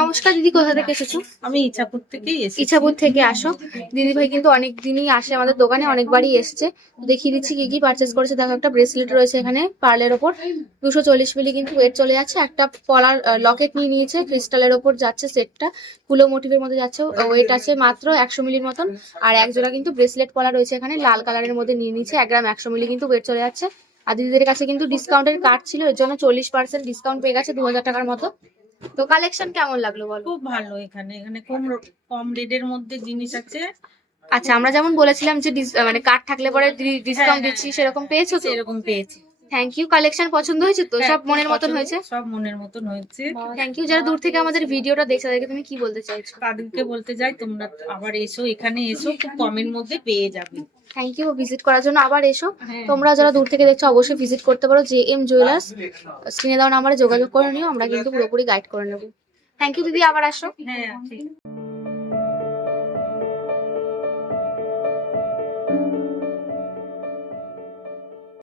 নমস্কার দিদি, কোথা থেকে এসেছো? আমি ইচ্ছাপুর থেকেই এসেছি। ইচ্ছাপুর থেকে আসো। দিদি ভাই কিন্তু অনেক দিনই আসে আমাদের দোকানে, অনেকবারই এসছে। দেখিয়ে দিচ্ছি কি কি পারচেস করেছে। দেখো, একটা ব্রেসলেট রয়েছে এখানে পার্লের ওপর, 240 মিলি কিন্তু ওয়েট চলে যাচ্ছে। একটা পলার লকেট নিয়ে নিয়েছে, ক্রিস্টালের ওপর যাচ্ছে সেটটা, ফুলো মোটিভের মধ্যে যাচ্ছে। ওয়েট আছে মাত্র 100 মিলির মতন। আর এক জোড়া কিন্তু ব্রেসলেট পলা রয়েছে এখানে, লাল কালারের মধ্যে নিয়ে নিয়েছে। 1 গ্রাম 100 মিলি কিন্তু ওয়েট চলে যাচ্ছে। আর দিদিদের কাছে কিন্তু ডিসকাউন্টের কার্ড ছিল, এর জন্য 40% ডিসকাউন্ট পেয়ে গেছে, 2000 টাকার মতো। তো কালেকশন কেমন লাগলো বলো? খুব ভালো। এখানে এখানে কম কম রেটের মধ্যে জিনিস আছে। আচ্ছা, আমরা যেমন বলেছিলাম যে মানে কার্ড থাকলে পরে ডিসকাউন্ট হ্যাঁ, দিচ্ছি, সেরকম পেয়েছো তো? সেরকম পেয়েছি। Thank you. কালেকশন পছন্দ হয়েছে তো? হ্যাঁ, সব খুব মনের মতন পছন্দ, হয়েছে? সব মনের মতন হয়েছে। Thank you. যারা দূর থেকে আমাদের ভিডিওটা দেখছে তাদেরকে তুমি কি বলতে চাইছো? তাদেরকে বলতে যাই, তোমরা আবার এসো, এখানে এসো, খুব কমের মধ্যে পেয়ে যাবে। থ্যাংক ইউ ভিজিট করার জন্য, আবার এসো। হ্যাঁ, তোমরা যারা দূর থেকে দেখছো অবশ্যই ভিজিট করতে পারো JM জুয়েলার্স। স্ক্রিনে দেওয়া নাম্বারে যোগাযোগ করে নিও, আমরা কিন্তু পুরোপুরি গাইড করে নেবো। থ্যাংক ইউ দিদি, আবার আসো। হ্যাঁ ঠিক আছে।